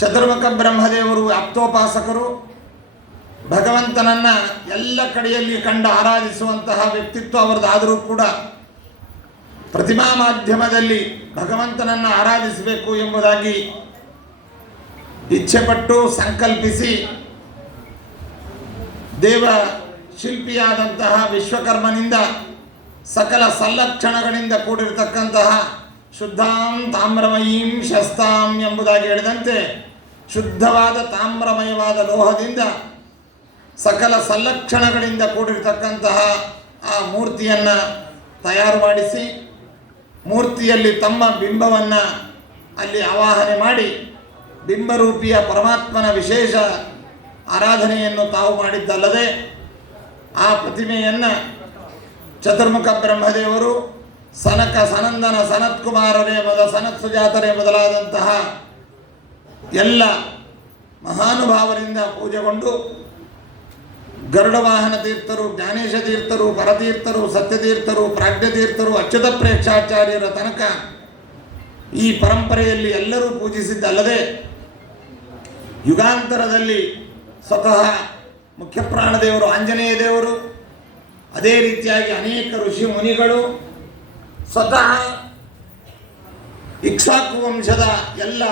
ಚತುರ್ಮುಖ ಬ್ರಹ್ಮದೇವರು ಆಪ್ತೋಪಾಸಕರು, ಭಗವಂತನನ್ನು ಎಲ್ಲ ಕಡೆಯಲ್ಲಿ ಕಂಡು ಆರಾಧಿಸುವಂತಹ ವ್ಯಕ್ತಿತ್ವ ಅವರದಾದರೂ ಕೂಡ ಪ್ರತಿಮಾ ಮಾಧ್ಯಮದಲ್ಲಿ ಭಗವಂತನನ್ನು ಆರಾಧಿಸಬೇಕು ಎಂಬುದಾಗಿ ಇಚ್ಛೆಪಟ್ಟು ಸಂಕಲ್ಪಿಸಿ ದೇವ ಶಿಲ್ಪಿಯಾದಂತಹ ವಿಶ್ವಕರ್ಮನಿಂದ ಸಕಲ ಸಲ್ಲಕ್ಷಣಗಳಿಂದ ಕೂಡಿರತಕ್ಕಂತಹ ಶುದ್ಧಾಂ ತಾಮ್ರಮಯೀಂ ಶಸ್ತಾಂ ಎಂಬುದಾಗಿ ಹೇಳಿದಂತೆ ಶುದ್ಧವಾದ ತಾಮ್ರಮಯವಾದ ಲೋಹದಿಂದ ಸಕಲ ಸಲ್ಲಕ್ಷಣಗಳಿಂದ ಕೂಡಿರತಕ್ಕಂತಹ ಆ ಮೂರ್ತಿಯನ್ನು ತಯಾರು ಮಾಡಿಸಿ ಮೂರ್ತಿಯಲ್ಲಿ ತಮ್ಮ ಬಿಂಬವನ್ನು ಅಲ್ಲಿ ಆವಾಹನೆ ಮಾಡಿ ಬಿಂಬರೂಪಿಯ ಪರಮಾತ್ಮನ ವಿಶೇಷ ಆರಾಧನೆಯನ್ನು ತಾವು ಮಾಡಿದ್ದಲ್ಲದೆ ಆ ಪ್ರತಿಮೆಯನ್ನು ಚತುರ್ಮುಖ ಬ್ರಹ್ಮದೇವರು ಸನಕ ಸನಂದನ ಸನತ್ಕುಮಾರರೇ ಸನತ್ ಸುಜಾತರೇ ಮೊದಲಾದಂತಹ ಎಲ್ಲ ಮಹಾನುಭಾವರಿಂದ ಪೂಜೆಗೊಂಡು ಗರುಡವಾಹನ ತೀರ್ಥರು, ಜ್ಞಾನೇಶ ತೀರ್ಥರು, ಪರತೀರ್ಥರು, ಸತ್ಯತೀರ್ಥರು, ಪ್ರಾಜ್ಞತೀರ್ಥರು, ಅಚ್ಯುತ ಪ್ರೇಕ್ಷಾಚಾರ್ಯರ ತನಕ ಈ ಪರಂಪರೆಯಲ್ಲಿ ಎಲ್ಲರೂ ಪೂಜಿಸಿದ್ದಲ್ಲದೆ ಯುಗಾಂತರದಲ್ಲಿ ಸ್ವತಃ ಮುಖ್ಯಪ್ರಾಣದೇವರು ಆಂಜನೇಯ ದೇವರು, ಅದೇ ರೀತಿಯಾಗಿ ಅನೇಕ ಋಷಿ ಮುನಿಗಳು, ಸ್ವತಃ ಇಕ್ಷ್ವಾಕು ವಂಶದ ಎಲ್ಲ